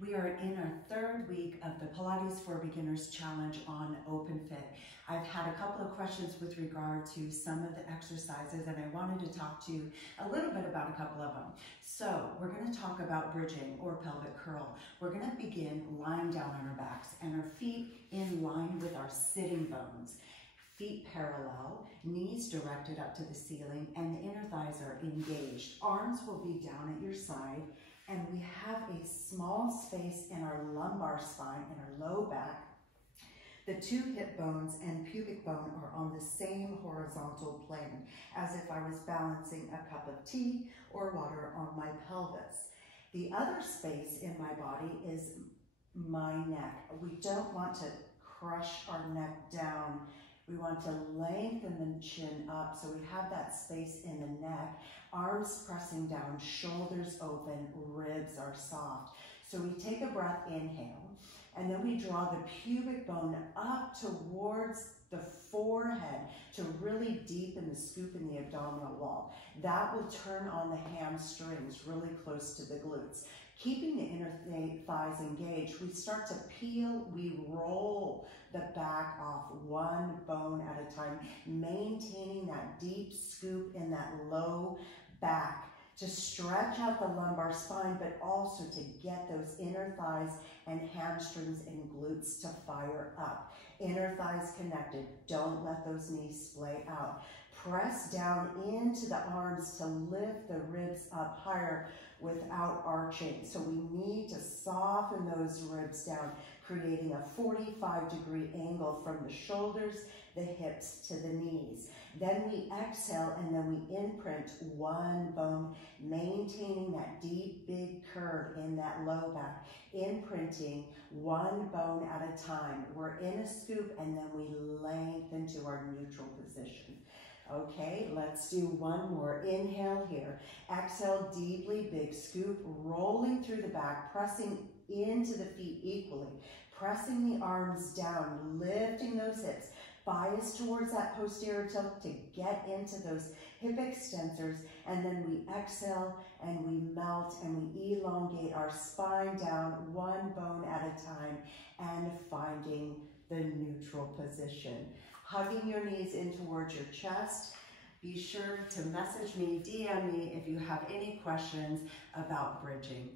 We are in our third week of the Pilates for Beginners Challenge on Open Fit. I've had a couple of questions with regard to some of the exercises, and I wanted to talk to you a little bit about a couple of them. So we're going to talk about bridging or pelvic curl. We're going to begin lying down on our backs and our feet in line with our sitting bones. Feet parallel, knees directed up to the ceiling, and the inner thighs are engaged. Arms will be down at your side, and we have a small space in our lumbar spine and our low back. The two hip bones and pubic bone are on the same horizontal plane, as if I was balancing a cup of tea or water on my pelvis. The other space in my body is my neck. We don't want to crush our neck down. We want to lengthen the chin up so we have that space in the neck, arms pressing down, shoulders open, ribs are soft. So we take a breath, inhale, and then we draw the pubic bone up towards the forehead to really deepen the scoop in the abdominal wall. That will turn on the hamstrings really close to the glutes. Keeping the inner thighs engaged, we start to peel, we roll the back off one bone at a time, maintaining that deep scoop in that low back to stretch out the lumbar spine, but also to get those inner thighs and hamstrings and glutes to fire up. Inner thighs connected, don't let those knees splay out. Press down into the arms to lift the ribs up higher without arching. So we need to soften those ribs down, creating a 45-degree angle from the shoulders, the hips to the knees. Then we exhale and then we imprint one bone, maintaining that deep, big curve in that low back, imprinting one bone at a time. We're in a scoop and then we lengthen to our neutral position. Okay, let's do one more. Inhale here. Exhale deeply, big scoop, rolling through the back, pressing into the feet equally, pressing the arms down, lifting those hips, bias towards that posterior tilt to get into those hip extensors, and then we exhale and we melt and we elongate our spine down one bone at a time and finding the neutral position. Hugging your knees in towards your chest. Be sure to message me, DM me if you have any questions about bridging.